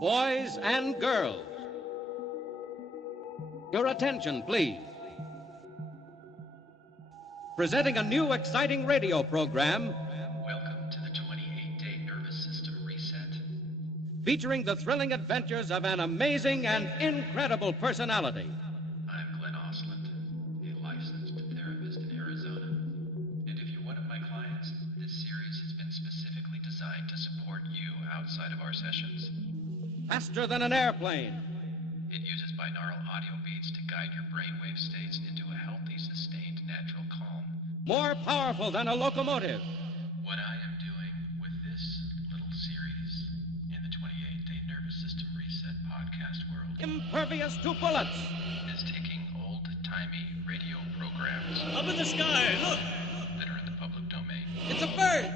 boys and girls. Your attention, please. Presenting a new exciting radio program. Welcome to the 28-day nervous system reset. Featuring the thrilling adventures of an amazing and incredible personality. I'm Glenn Osland, a licensed therapist in Arizona. And if you're one of my clients, this series has been specifically designed to support you outside of our sessions. Faster than an airplane. It uses binaural audio beats to guide your brainwave states into a healthy, sustained, natural calm. More powerful than a locomotive. What I am doing with this little series in the 28-day nervous system reset podcast world Impervious to bullets. is taking old-timey radio programs Up in the sky, look! that are in the public domain It's a bird.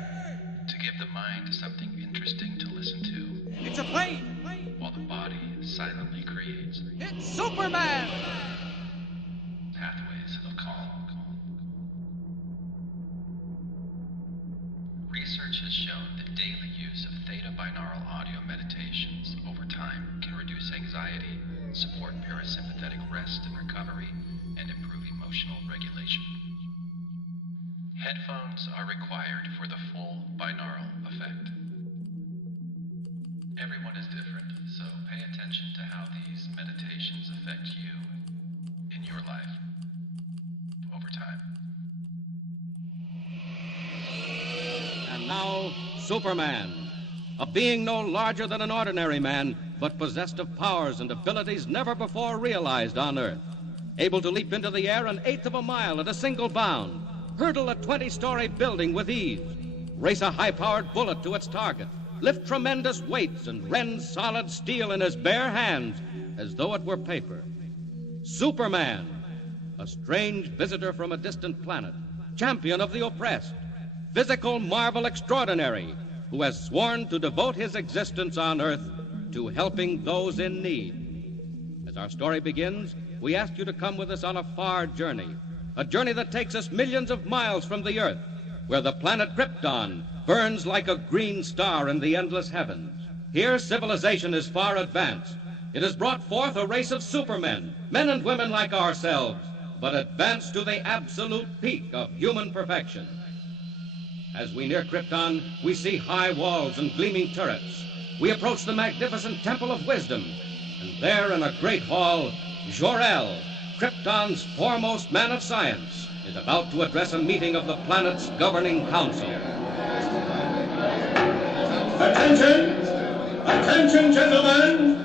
to give the mind something interesting to listen to, It's a plane. while the body silently creates It's Superman. pathways of calm. Research has shown that daily use of Theta binaural audio meditations over time can reduce anxiety, support parasympathetic rest and recovery, and improve emotional regulation. Headphones are required for the full binaural effect. Everyone is different, so pay attention to how these meditations affect you in your life over time. And now, Superman. A being no larger than an ordinary man, but possessed of powers and abilities never before realized on Earth. Able to leap into the air an eighth of a mile at a single bound, hurdle a 20-story building with ease, race a high-powered bullet to its target, lift tremendous weights, and rend solid steel in his bare hands as though it were paper. Superman, a strange visitor from a distant planet, champion of the oppressed, physical marvel extraordinary, who has sworn to devote his existence on Earth to helping those in need. As our story begins, we ask you to come with us on a far journey, a journey that takes us millions of miles from the Earth, where the planet Krypton burns like a green star in the endless heavens. Here, civilization is far advanced. It has brought forth a race of supermen, men and women like ourselves, but advanced to the absolute peak of human perfection. As we near Krypton, we see high walls and gleaming turrets. We approach the magnificent Temple of Wisdom, and there in a great hall, Jor-L, Krypton's foremost man of science, is about to address a meeting of the planet's governing council. Attention! Attention, gentlemen!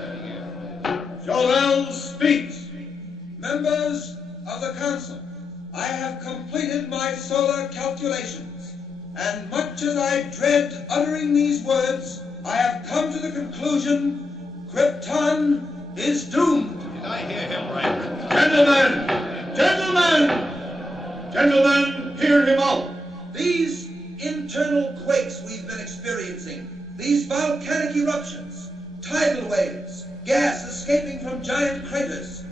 Jor-L speaks. Members of the council, I have completed my solar calculations, and much as I dread uttering these words, I have come to the conclusion Krypton is doomed. Did I hear him right? Gentlemen! Gentlemen! Gentlemen, hear him out. These internal quakes we've been experiencing, these volcanic eruptions, tidal waves, gas escaping from giant craters,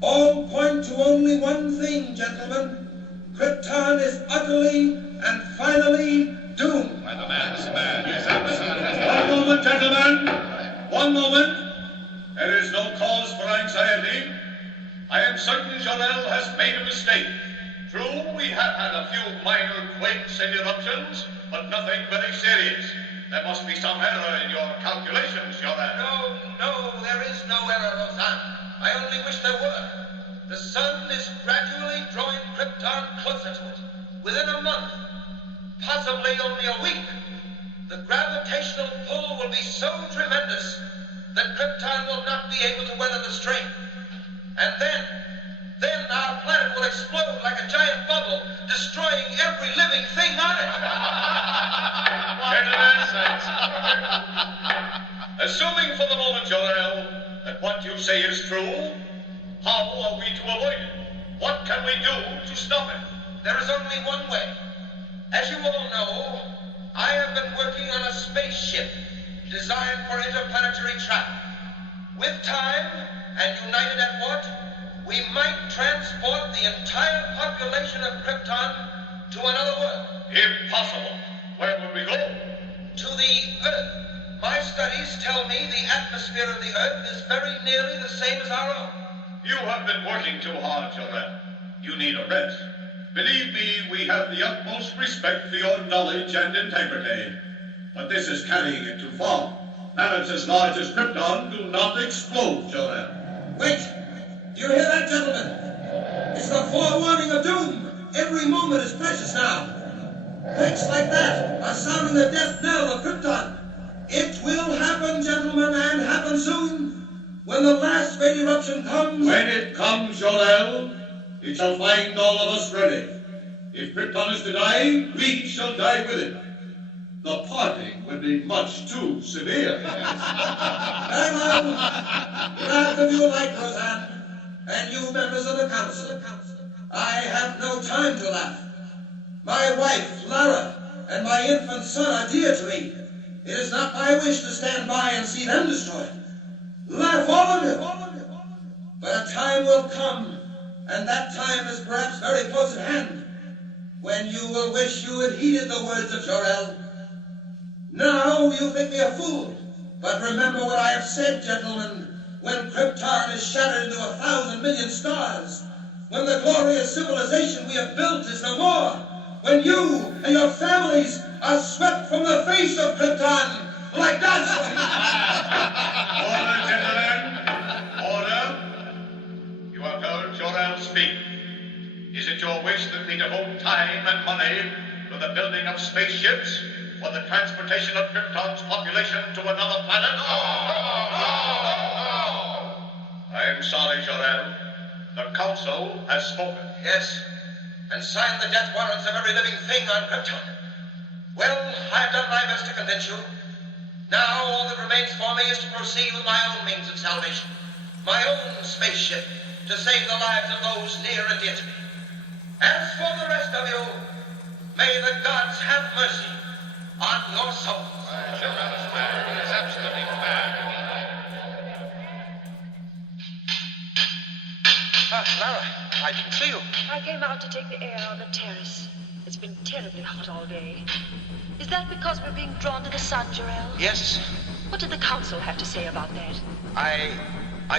all point to only one thing, gentlemen. Krypton is utterly and finally doomed. Why, the man is mad. He's absolutely One moment, gentlemen. One moment. There is no cause for anxiety. I am certain Jor-L has made a mistake. True, we have had a few minor quakes and eruptions, but nothing very serious. There must be some error in your calculations, Jor-L. No, there is no error, Roseanne. I only wish there were. The sun is gradually drawing Krypton closer to it. Within a month, possibly only a week, the gravitational pull will be so tremendous that Krypton will not be able to weather the strain. And then our planet will explode like a giant bubble, destroying every living thing on it. Assuming for the moment, Jor-L, that what you say is true, how are we to avoid it? What can we do to stop it? There is only one way. As you all know, I have been working on a spaceship designed for interplanetary travel. With time, and united at what? We might transport the entire population of Krypton to another world. Impossible. Where would we go? To the Earth. My studies tell me the atmosphere of the Earth is very nearly the same as our own. You have been working too hard, Jor-L. You need a rest. Believe me, we have the utmost respect for your knowledge and integrity. But this is carrying it too far. Planets as large as Krypton do not explode, Jor-L. Wait! Do you hear that, gentlemen? It's the forewarning of doom. Every moment is precious now. Quakes like that are sounding the death knell of Krypton. It will happen, gentlemen, and happen soon. When the last great eruption comes... When it comes, Jor-L, it shall find all of us ready. If Krypton is to die, we shall die with it. The parting would be much too severe. Very well. Laugh if you like, Roseanne. And you members of the council. I have no time to laugh. My wife, Lara, and my infant son are dear to me. It is not my wish to stand by and see them destroyed. Laugh, all of you. But a time will come, and that time is perhaps very close at hand, when you will wish you had heeded the words of Jor-L. Now you think me a fool, but remember what I have said, gentlemen. When Krypton is shattered into 1,000 million stars, when the glorious civilization we have built is no more, when you and your families are swept from the face of Krypton like dust. Order, gentlemen. Order. You have heard Jor-L speak. Is it your wish that we devote time and money to the building of spaceships or the transportation of Krypton's population to another planet? I'm sorry, Jor-L. The Council has spoken. Yes, and signed the death warrants of every living thing on Krypton. Well, I've done my best to convince you. Now all that remains for me is to proceed with my own means of salvation. My own spaceship to save the lives of those near and dear to me. As for the rest of you, may the gods have mercy on your souls. Jor-L is mad. He is absolutely mad. Lara, I didn't see you. I came out to take the air on the terrace. It's been terribly hot all day. Is that because we're being drawn to the sun, Jor-L? Yes, What did the council have to say about that? I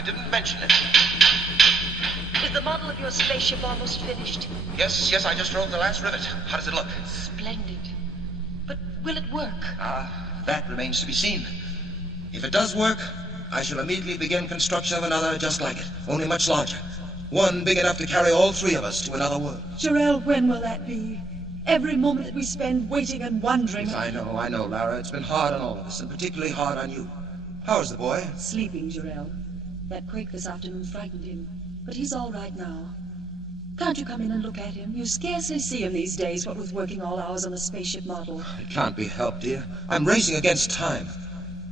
didn't mention it. Is the model of your spaceship almost finished? Yes, I just drove the last rivet. How does it look? Splendid. But will it work? That remains to be seen. If it does work, I shall immediately begin construction of another just like it, only much larger. One big enough to carry all three of us to another world. Jor-L, when will that be? Every moment that we spend waiting and wondering... I know, Lara. It's been hard on all of us, and particularly hard on you. How's the boy? Sleeping, Jor-L. That quake this afternoon frightened him, but he's all right now. Can't you come in and look at him? You scarcely see him these days, what with working all hours on the spaceship model. It can't be helped, dear. I'm racing against time.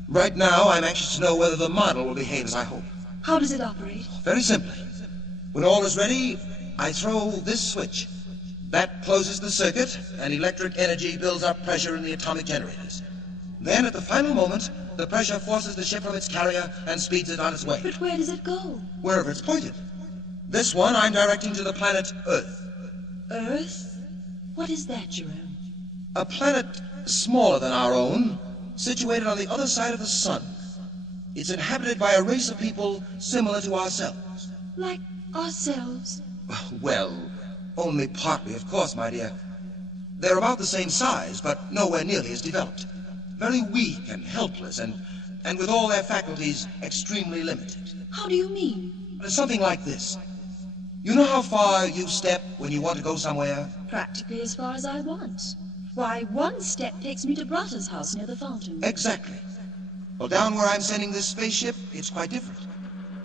Right now, I'm anxious to know whether the model will behave as I hope. How does it operate? Very simply. When all is ready, I throw this switch. That closes the circuit, and electric energy builds up pressure in the atomic generators. Then, at the final moment, the pressure forces the ship from its carrier and speeds it on its way. But where does it go? Wherever it's pointed. This one I'm directing to the planet Earth. Earth? What is that, Jor-L? A planet smaller than our own, situated on the other side of the sun. It's inhabited by a race of people similar to ourselves. Like ourselves? Well, only partly, of course, my dear. They're about the same size, but nowhere nearly as developed. Very weak and helpless, and with all their faculties extremely limited. How do you mean? Something like this. You know how far you step when you want to go somewhere? Practically as far as I want. Why, one step takes me to Brata's house near the fountain. Exactly. Well, down where I'm sending this spaceship, it's quite different.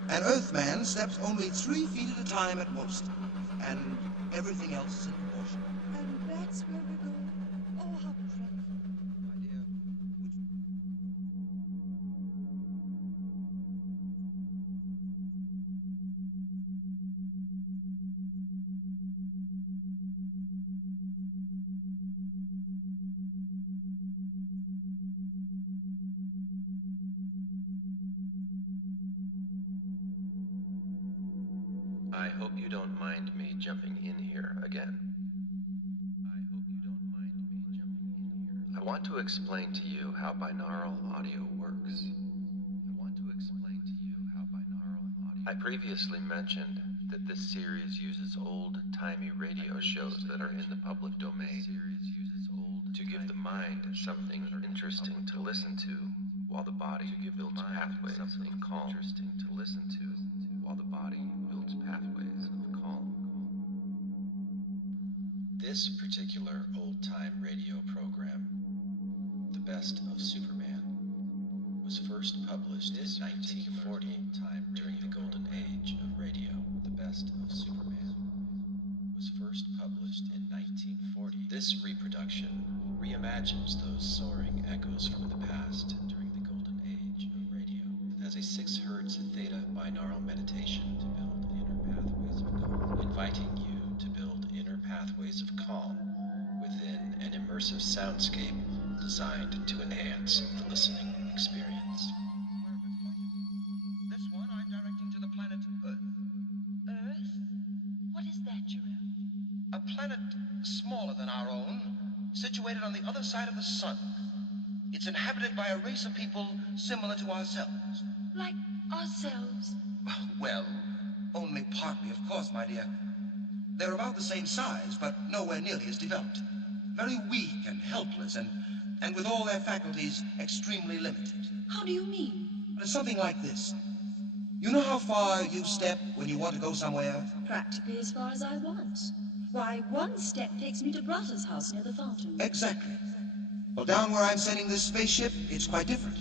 An Earthman steps only 3 feet at a time at most, and everything else is in proportion. And that's where we're going. Oh, how dreadful. My dear, I hope you don't mind me jumping in here again. I want to explain to you how binaural audio works. I previously mentioned that this series uses old-timey radio shows that are in the public domain to give the mind something interesting to listen to while the body builds pathways of calm. This particular old-time radio program, The Best of Superman, was first published in 1940 during the golden age of radio. The Best of Superman was first published in 1940. This reproduction reimagines those soaring echoes from the past during the golden age of radio. It has a 6 Hz theta binaural meditation to build inner pathways of calm, inviting you to build inner pathways of calm within an immersive soundscape designed to enhance the listening experience. This one I'm directing to the planet Earth. Earth? What is that, Jor-El? A planet smaller than our own, situated on the other side of the sun. It's inhabited by a race of people similar to ourselves. Like ourselves? Well, only partly, of course, my dear. They're about the same size, but nowhere nearly as developed. Very weak and helpless, and with all their faculties extremely limited. How do you mean? It's something like this. You know how far you step when you want to go somewhere? Practically as far as I want. Why, one step takes me to Brata's house near the fountain. Exactly. Well, down where I'm sending this spaceship, it's quite different.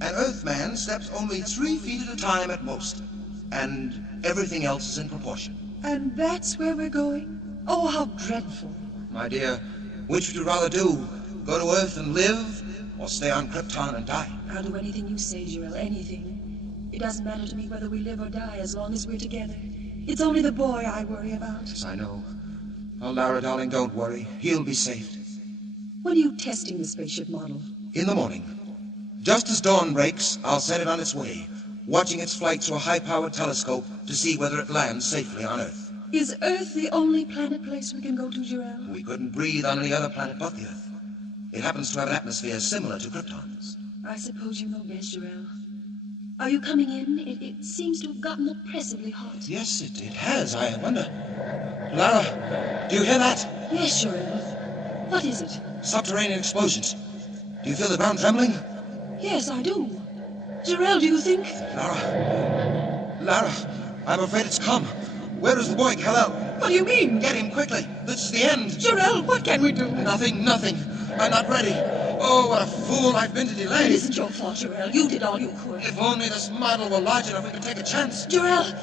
An Earthman steps only 3 feet at a time at most, and everything else is in proportion. And that's where we're going? Oh, how dreadful. My dear, which would you rather do? Go to Earth and live, or stay on Krypton and die? I'll do anything you say, Jor-El, anything. It doesn't matter to me whether we live or die as long as we're together. It's only the boy I worry about. Yes, I know. Oh, Lara, darling, don't worry. He'll be saved. When are you testing the spaceship model? In the morning. Just as dawn breaks, I'll send it on its way, watching its flight through a high-powered telescope to see whether it lands safely on Earth. Is Earth the only place we can go to, Jor-El? We couldn't breathe on any other planet but the Earth. It happens to have an atmosphere similar to Krypton's. I suppose you know best, Jor-El. Are you coming in? It seems to have gotten oppressively hot. Yes, it has. I wonder. Lara, do you hear that? Yes, Jor-El. What is it? Subterranean explosions. Do you feel the ground trembling? Yes, I do. Jor-El, do you think? Lara, I'm afraid it's come. Where is the boy, Kal-El? What do you mean? Get him quickly. This is the end. Jor-El, what can we do? Nothing. I'm not ready. Oh, what a fool I've been to delay. It isn't your fault, Jor-El. You did all you could. If only this model were large enough, we could take a chance. Jor-El,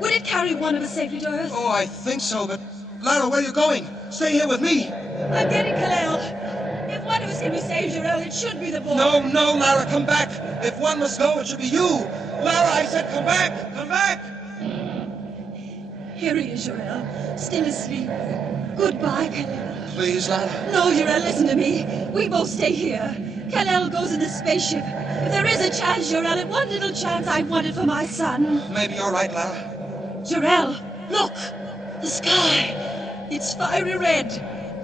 would it carry one of us safely to Earth? Oh, I think so, but... Lara, where are you going? Stay here with me. I'm getting Kal-El. If one of us can be saved, Jor-El, it should be the boy. No, Lara, come back. If one must go, it should be you. Lara, I said come back. Come back. Here he is, Jor-El, still asleep. Goodbye, Kal-El. Please, Lara. No, Jor-El, listen to me. We both stay here. Kal-El goes in the spaceship. If there is a chance, Jor-El, and one little chance, I want it for my son. Maybe you're right, Lara. Jor-El, look. The sky. It's fiery red.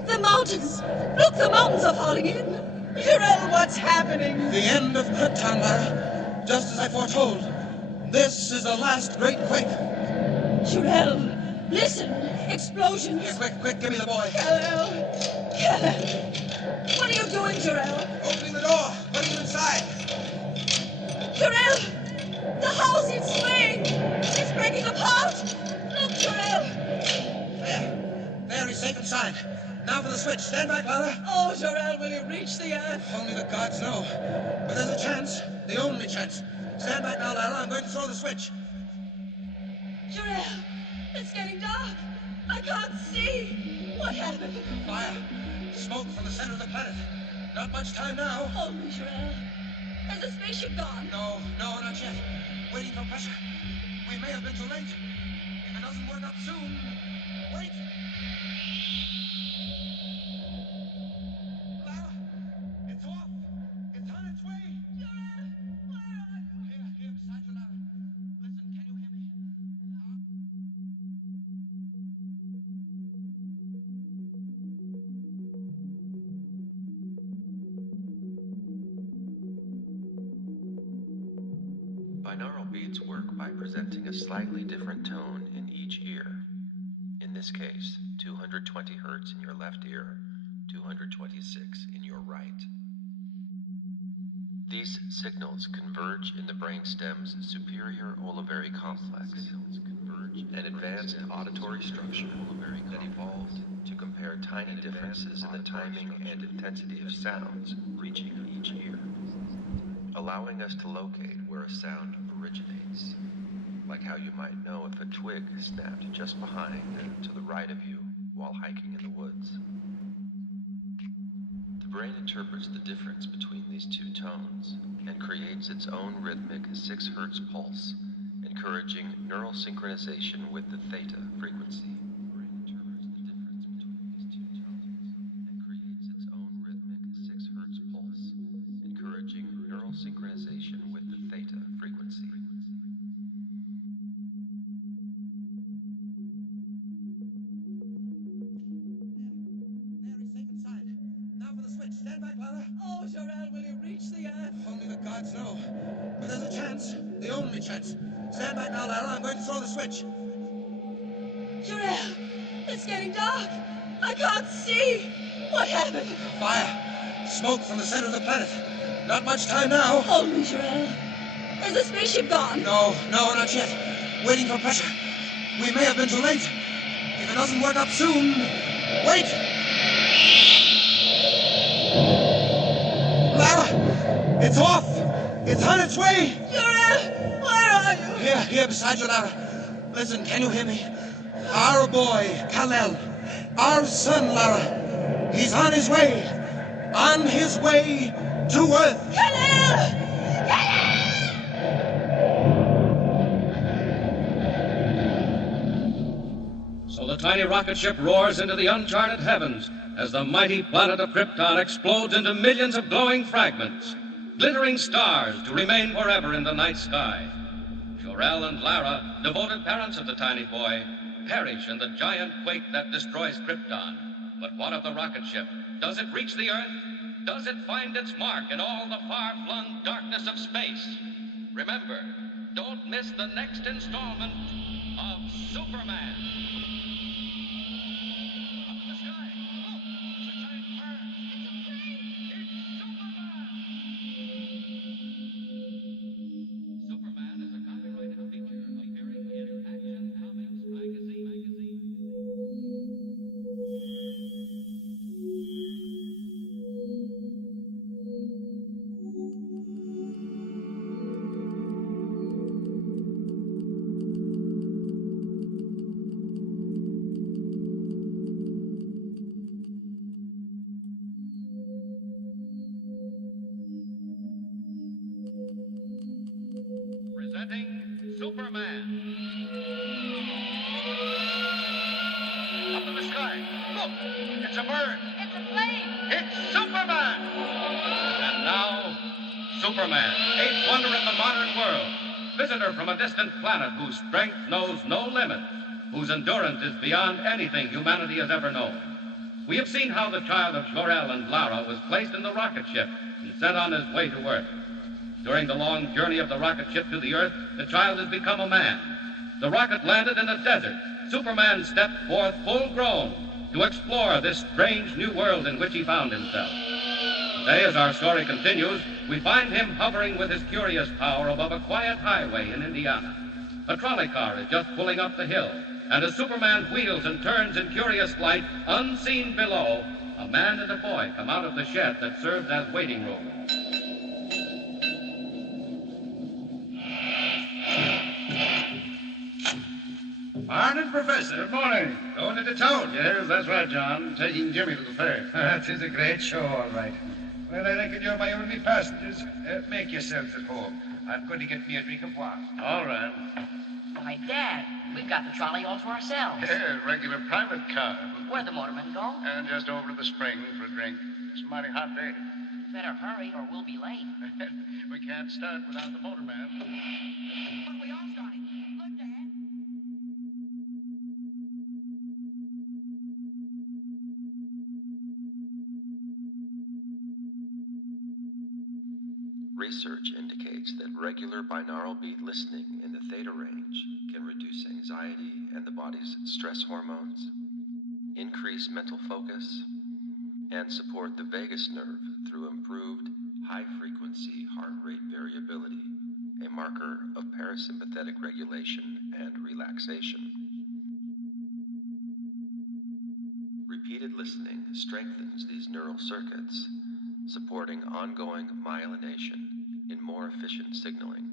The mountains. Look, the mountains are falling in. Jor-El, what's happening? The end of Krypton, Lara. Just as I foretold. This is the last great quake. Jor-El, listen. Explosions. Here, quick, give me the boy. Kal-El. What are you doing, Jor-El? Opening the door. Putting him inside. Jor-El! The house, it's swaying. It's breaking apart. Look, Jor-El. There, he's safe inside. Now for the switch. Stand back, Lara. Oh, Jor-El, will you reach the Earth? Only the gods know. But there's a chance. The only chance. Stand back now, Lara. I'm going to throw the switch. Jor-El, it's getting dark. I can't see. What happened? Fire. Smoke from the center of the planet. Not much time now. Hold me, Jor-El. Has the spaceship gone? No, not yet. Waiting for pressure. We may have been too late. If it doesn't work out soon, wait. Lara, it's off. It's on its way. Jor-El, where are you? Here, beside you, Lara. Listen, can you hear me? Binaural beats work by presenting a slightly different tone in each ear. In this case, 220 Hz in your left ear, 226 in your right. These signals converge in the brainstem's superior olivary complex, an advanced auditory structure that evolved to compare tiny differences in the timing and intensity of sounds reaching each ear, allowing us to locate where a sound originates, like how you might know if a twig snapped just behind and to the right of you while hiking in the woods. The brain interprets the difference between these two tones and creates its own rhythmic 6 Hz pulse, encouraging neural synchronization with the theta frequency. Synchronization with the theta frequency. There, he's safe inside. Now for the switch. Stand back, Lara. Oh, Jor-El, will you reach the earth? Only the gods know. But there's a chance. The only chance. Stand back now, Lara. I'm going to throw the switch. Jor-El, it's getting dark. I can't see. What happened? Fire. Smoke from the center of the planet. Not much time now. Hold me, Jor-El. Is the spaceship gone? No, not yet. Waiting for pressure. We may have been too late. If it doesn't work up soon... Wait! Lara! It's off! It's on its way! Jor-El, where are you? Here beside you, Lara. Listen, can you hear me? Our boy, Kal-El. Our son, Lara. He's on his way. On his way to Earth. Kal-El! So the tiny rocket ship roars into the uncharted heavens as the mighty planet of Krypton explodes into millions of glowing fragments, glittering stars to remain forever in the night sky. Jor-El and Lara, devoted parents of the tiny boy, perish in the giant quake that destroys Krypton. But what of the rocket ship? Does it reach the Earth? Does it find its mark in all the far-flung darkness of space? Remember, don't miss the next installment of Superman. Up in the sky. Look, it's a giant bird. It's a plane. It's Superman. Superman is a copyrighted feature appearing in Action Comics magazine. Presenting Superman. Up in the sky. Look, it's a bird. It's a plane. It's Superman! And now, Superman, eighth wonder of the modern world. Visitor from a distant planet whose strength knows no limit, whose endurance is beyond anything humanity has ever known. We have seen how the child of Jor-El and Lara was placed in the rocket ship and sent on his way to Earth. During the long journey of the rocket ship to the Earth, the child has become a man. The rocket landed in a desert. Superman stepped forth full grown to explore this strange new world in which he found himself. Today, as our story continues, we find him hovering with his curious power above a quiet highway in Indiana. A trolley car is just pulling up the hill, and as Superman wheels and turns in curious flight, unseen below, a man and a boy come out of the shed that serves as waiting room. Morning, Professor. Good morning. Going into town? Yes, that's right, John. Taking Jimmy to the fair. That is a great show, all right. Well, I reckon you're my only passengers. Make yourselves at home. I'm going to get me a drink of water. All right. Why, Dad, we've got the trolley all to ourselves. Yeah, regular private car. Where'd the motorman go? And just over to the spring for a drink. It's a mighty hot day. Better hurry or we'll be late. We can't start without the motorman. But we all started. Look, Dad. Research indicates indicates that regular binaural beat listening in the theta range can reduce anxiety and the body's stress hormones, increase mental focus, and support the vagus nerve through improved high-frequency heart rate variability, a marker of parasympathetic regulation and relaxation. Repeated listening strengthens these neural circuits, supporting ongoing myelination in more efficient signaling.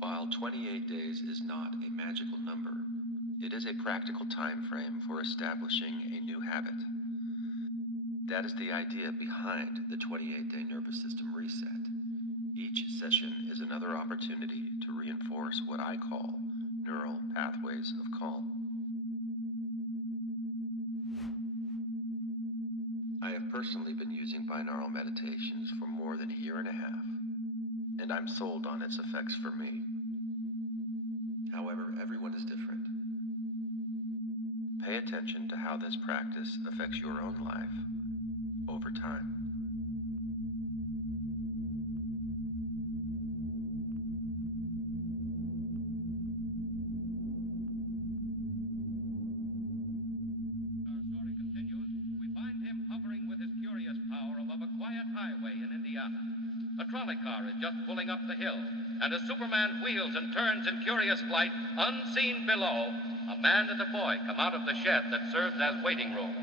While 28 days is not a magical number, it is a practical time frame for establishing a new habit. That is the idea behind the 28-day nervous system reset. Each session is another opportunity to reinforce what I call neural pathways of calm. I have personally been using binaural meditations for more than a year and a half, and I'm sold on its effects for me. However, everyone is different. Pay attention to how this practice affects your own life over time. Our story continues. We find him hovering with his curious power above a quiet highway in Indiana. A trolley car is just pulling up the hill, and as Superman wheels and turns in curious flight, unseen below, a man and a boy come out of the shed that serves as waiting room.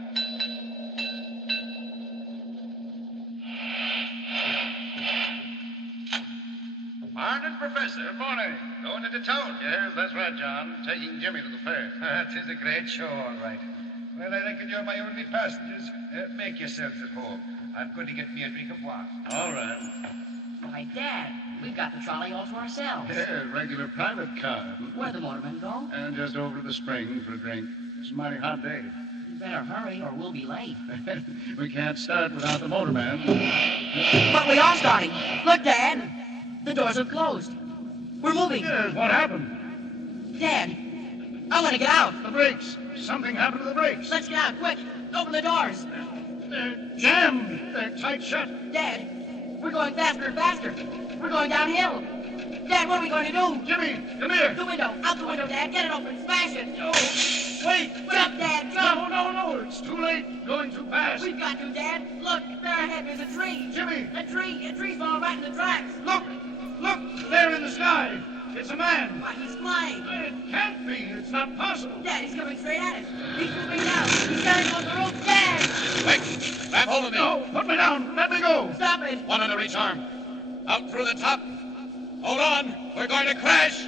Morning, Professor. Good morning. Going into town? Yes, that's right, John. Taking Jimmy to the fair. Tis a great show, all right. Well, I reckon you're my only passengers. Make yourselves at home. I'm going to get me a drink of water. All right. Why, Dad, we've got the trolley all to ourselves. Yeah, regular private car. Where'd the motorman go? And just over to the spring for a drink. It's a mighty hot day. You better hurry or we'll be late. We can't start without the motorman. But we are starting. Look, Dad. The doors have closed. We're moving. Yes, what happened? Dad, I want to get out. The brakes. Something happened to the brakes. Let's get out, quick. Open the doors. They're jammed. They're tight shut. Dad, we're going faster and faster. We're going downhill. Dad, what are we going to do? Jimmy, come here. The window. Out the window, Dad. Get it open. Smash it. Oh, wait. Jump, Dad. Jump. No. It's too late. Going too fast. We've got to, Dad. Look, there ahead is a tree. Jimmy. A tree's falling right in the tracks. Look, there in the sky. It's a man. Why, he's flying. It can't be. It's not possible. Dad, he's coming straight at us. He's moving down. He's standing on the roof. Dad! Quick! Grab hold of me! No, put me down. Let me go. Stop it! One under each arm. Out through the top. Hold on! We're going to crash!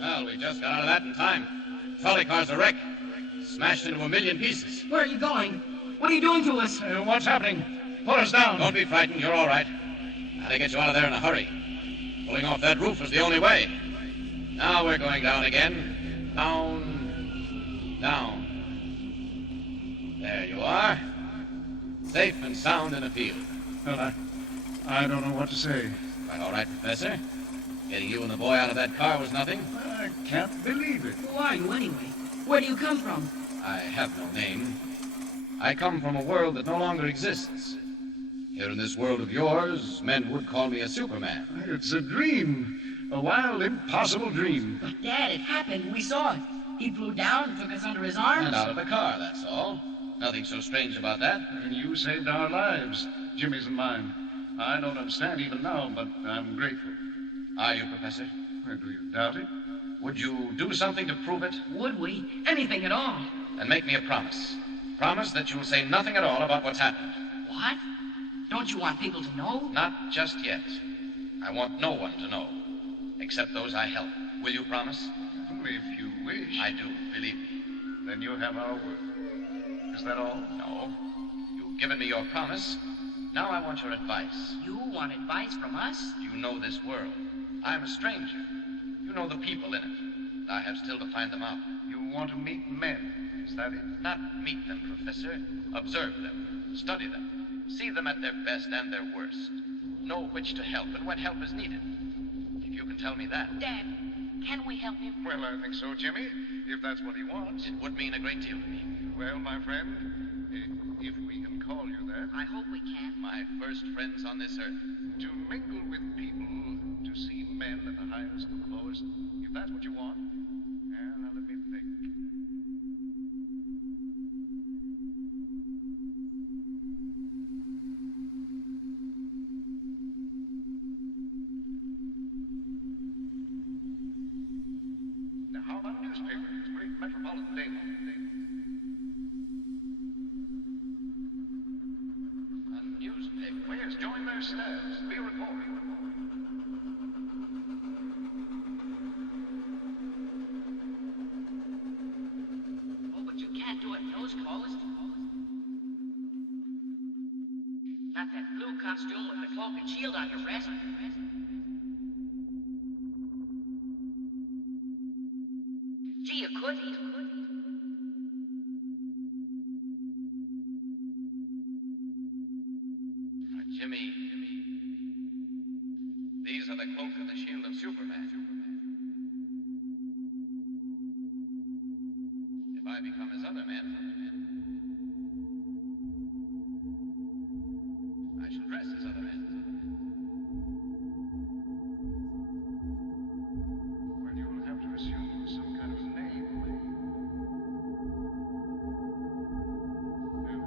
Well, we just got out of that in time. Trolley car's a wreck. Smashed into a million pieces. Where are you going? What are you doing to us? What's happening? Put us down. Don't be frightened. You're all right. How to get you out of there in a hurry. Pulling off that roof is the only way. Now we're going down again. Down. There you are. Safe and sound in a field. Well, I don't know what to say. Quite all right, Professor. Getting you and the boy out of that car was nothing. I can't believe it. Who are you, anyway? Where do you come from? I have no name. I come from a world that no longer exists. Here in this world of yours, men would call me a Superman. It's a dream. A wild, impossible dream. But, Dad, it happened. We saw it. He flew down, took us under his arms. And out of the car, that's all. Nothing so strange about that. And you saved our lives, Jimmy's and mine. I don't understand even now, but I'm grateful. Are you, Professor? Do you doubt it? Would you do something to prove it? Would we? Anything at all. Then make me a promise. Promise that you'll say nothing at all about what's happened. What? Don't you want people to know? Not just yet. I want no one to know, except those I help. Will you promise? If you wish. I do, believe me. Then you have our word. Is that all? No. You've given me your promise. Now I want your advice. You want advice from us? You know this world. I'm a stranger. You know the people in it. I have still to find them out. You want to meet men, is that it? Not meet them, Professor. Observe them. Study them. See them at their best and their worst. Know which to help and when help is needed. If you can tell me that. Dad, can we help him? Well, I think so, Jimmy. if that's what he wants. It would mean a great deal to me. Well, my friend, if we can call you that. I hope we can. My first friends on this earth. To mingle with people, to see men at the highest and the lowest, if that's what you want. Well, now let me think. Now, how about newspapers? Great metropolitan daily. A newspaper. Players join their staffs. Be a reporter. Oh, but you can't do it in those clothes. Not that blue costume with the cloak and shield on your breast. Gee, you couldn't. Jimmy. These are the cloak and the shield of Superman. If I become his other men, I shall dress as other men. Well, you'll have to assume some kind of a name.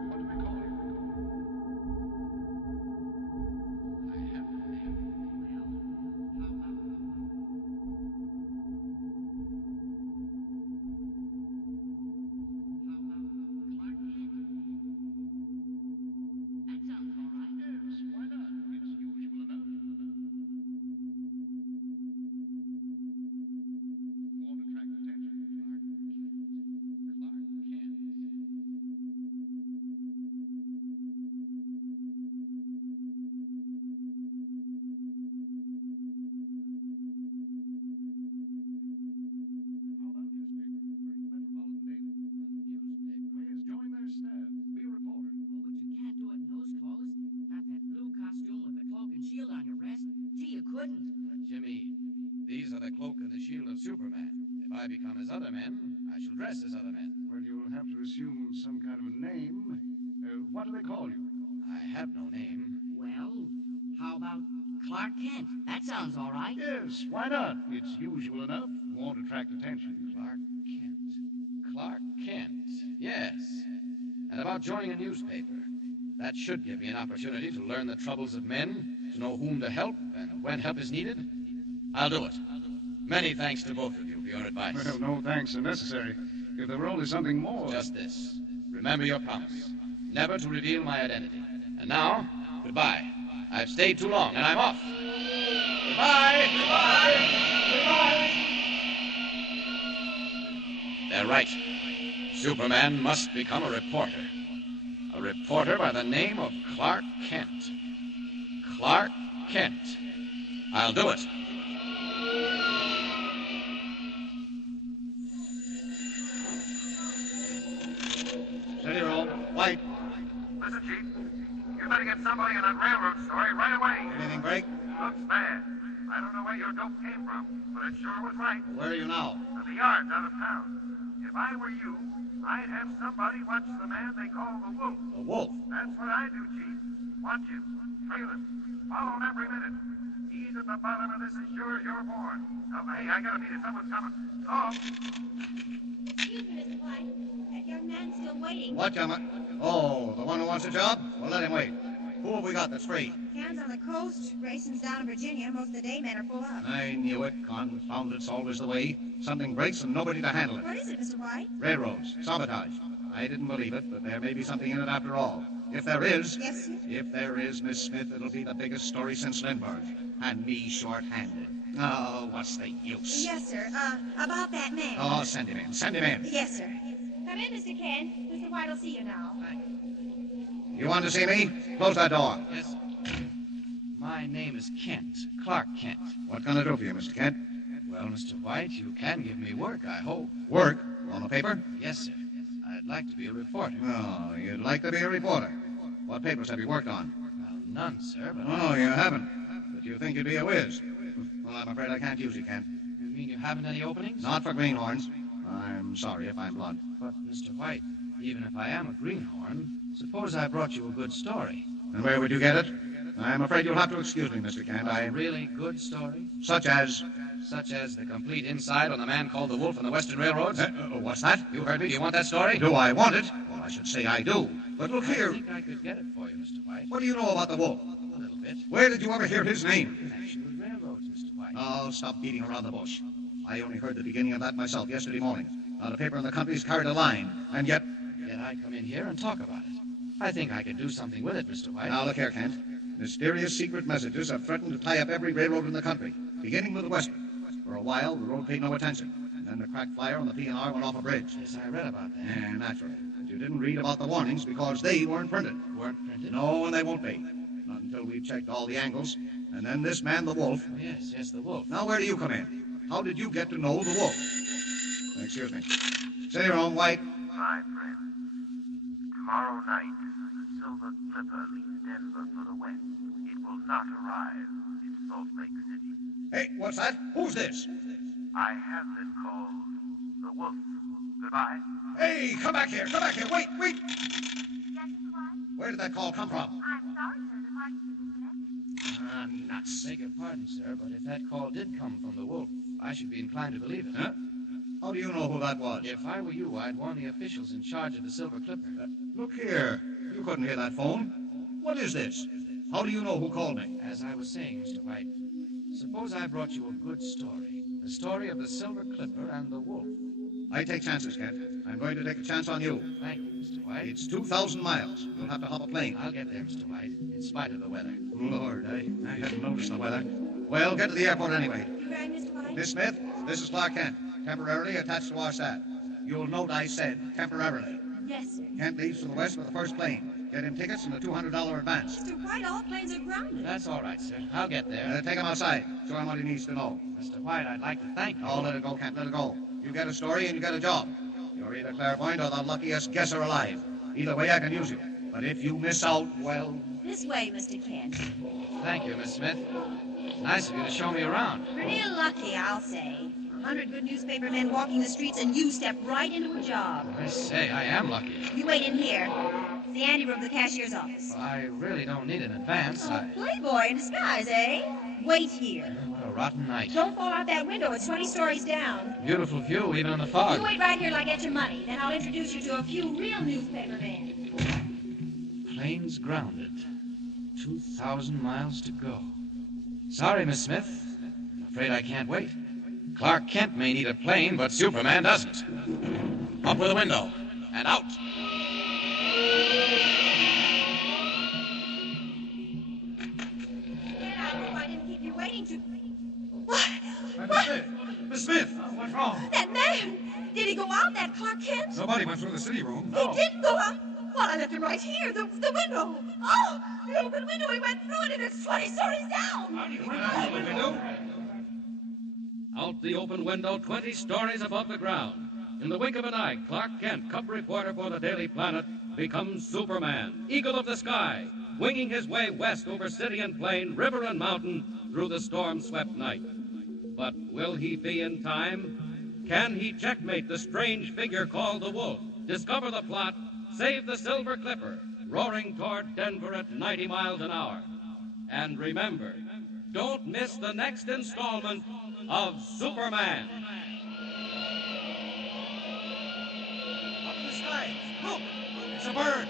What do we call you? I have no name. That sounds all right. Yes, why not? It's usual enough. Won't attract attention. Clark Kent. How about newspapers? Great metropolitan daily. A newspaper. Players join their staff. Be a reporter. Oh, but you can't do it in those clothes. Not that blue costume with the cloak and shield on your breast. Gee, you couldn't. Jimmy, these are the cloak and the shield of Superman. If I become his other men, I shall dress as other men. Well, you'll have to assume some kind of a name. What do they call you? I have no name. Well, how about Clark Kent? That sounds all right. Yes, why not? It's usual enough. Won't attract attention. Clark Kent. Clark Kent. Yes. And about joining a newspaper. That should give me an opportunity to learn the troubles of men, to know whom to help, and when help is needed. I'll do it. Many thanks to both of you for your advice. Well, no thanks are necessary. If there were only something more. Just this. Remember your promise. Never to reveal my identity. And now, goodbye. I've stayed too long, and I'm off. Goodbye! Goodbye! Goodbye! They're right. Superman must become a reporter. A reporter by the name of Clark Kent. Clark Kent. I'll do it. Steady roll. White. Listen, Chief. You better get somebody in that railroad story right away. Anything break? Looks bad. I don't know where your dope came from, but it sure was right. Where are you now? At the yards out of town. If I were you, I'd have somebody watch the man they call the Wolf. The wolf. That's what I do, Chief. Watch him, trail him, follow him every minute. He's at the bottom of this as sure as you're born. Oh, hey, I gotta beat it. Someone's coming. Oh, Excuse me, Mr. White. That young man's still waiting. What, Gemma? Oh, the one who wants a job? Well, let him wait. Who have we got that's free? Cam's on the coast. Grayson's down in Virginia. Most of the day men are full up. I knew it. Confound it's always the way. Something breaks and nobody to handle it. What is it, Mr. White? Railroads. Sabotage. I didn't believe it, but there may be something in it after all. If there is... Yes, sir. If there is, Miss Smith, it'll be the biggest story since Lindbergh. And me short-handed. Oh, what's the use? Yes, sir. About that man. Oh, send him in. Send him in. Yes, sir. Come in, Mr. Ken. Mr. White will see you now. You want to see me? Close that door. Yes. My name is Kent. Clark Kent. What can I do for you, Mr. Kent? Well, Mr. White, you can give me work, I hope. Work? On the paper? Yes, sir. I'd like to be a reporter. Oh, you'd like to be a reporter. What papers have you worked on? Well, none, sir, but... Oh, you haven't. But you think you'd be a whiz. Well, I'm afraid I can't use you, Kent. You mean you haven't any openings? Not for greenhorns. I'm sorry if I'm blunt. But, Mr. White, even if I am a greenhorn, suppose I brought you a good story. And where would you get it? I'm afraid you'll have to excuse me, Mr. Kent. A really good story? Such as? Such as the complete insight on the man called the Wolf on the Western Railroads? What's that? You heard me. Do you want that story? Do I want it? Well, I should say I do. But look here. I think I could get it for you, Mr. White. What do you know about the Wolf? A little bit. Where did you ever hear his name? Connection with railroads, Mr. White. Oh, stop beating around the bush. I only heard the beginning of that myself yesterday morning. Not a paper in the country's carried a line, and yet... Yet I come in here and talk about it. I think I could do something with it, Mr. White. Now, look here, Kent. Mysterious secret messages have threatened to tie up every railroad in the country, beginning with the Western. For a while, the road paid no attention, and then the cracked flyer on the P&R went off a bridge. Yes, I read about that. Yeah, naturally. But you didn't read about the warnings because they weren't printed. Weren't printed? No, and they won't be. Not until we've checked all the angles. And then this man, the Wolf. Oh, yes, the Wolf. Now, where do you come in? How did you get to know the Wolf? Excuse me. Say your own, White. My friend, tomorrow night, the Silver Clipper leaves Denver for the west. It will not arrive in Salt Lake City. Hey, what's that? Who's this? I have been called the Wolf. Goodbye. Hey, come back here. Come back here. Wait. Yes, Mr. White? Where did that call come from? I'm sorry, sir. The party is disconnected. Nuts. Beg your pardon, sir, but if that call did come from the Wolf, I should be inclined to believe it. Huh? How do you know who that was? If I were you, I'd warn the officials in charge of the Silver Clipper. Look here. You couldn't hear that phone. What is this? How do you know who called me? As I was saying, Mr. White, suppose I brought you a good story. The story of the Silver Clipper and the Wolf. I take chances, Kent. I'm going to take a chance on you. Thank you, Mr. White. It's 2,000 miles. You'll have to hop a plane. I'll get there, Mr. White, in spite of the weather. Lord, I hadn't noticed the weather. Well, get to the airport anyway. You rang, Mr. White? Miss Smith, this is Clark Kent, temporarily attached to our staff. You'll note I said temporarily. Yes, sir. Kent leaves for the west with the first plane. Get him tickets and a $200 advance. Mr. White, all planes are grounded. That's all right, sir. I'll get there. Take him outside. Show him what he needs to know. Mr. White, I'd like to thank you. Oh, let it go, Kent. Let it go. You get a story and you get a job. You're either clairvoyant or the luckiest guesser alive. Either way, I can use you. But if you miss out, well... This way, Mr. Kent. Thank you, Miss Smith. Nice of you to show me around. Pretty lucky, I'll say. 100 good newspaper men walking the streets, and you step right into a job. I say, I am lucky. You wait in here. It's the anteroom of the cashier's office. Well, I really don't need an advance. Playboy in disguise, eh? Wait here. What a rotten night. Don't fall out that window. It's 20 stories down. Beautiful view, even in the fog. You wait right here till I get your money. Then I'll introduce you to a few real newspaper men. Plane's grounded. 2,000 miles to go. Sorry, Miss Smith. I'm afraid I can't wait. Clark Kent may need a plane, but Superman doesn't. Up with the window. And out. I didn't keep you waiting to... Miss Smith, what's wrong? That man! Did he go out, that Clark Kent? Somebody went through the city room. He didn't go out. Well, I left him right here, the window. Oh, the open window, he went through it, and it's 20 stories down. How do you went out the window? Out the open window, 20 stories above the ground. In the wink of an eye, Clark Kent, cub reporter for the Daily Planet, becomes Superman, eagle of the sky, winging his way west over city and plain, river and mountain, through the storm-swept night. But will he be in time? Can he checkmate the strange figure called the Wolf, discover the plot, save the Silver Clipper, roaring toward Denver at 90 miles an hour? And remember, don't miss the next installment of Superman. Up in the sky. Look, it's a bird.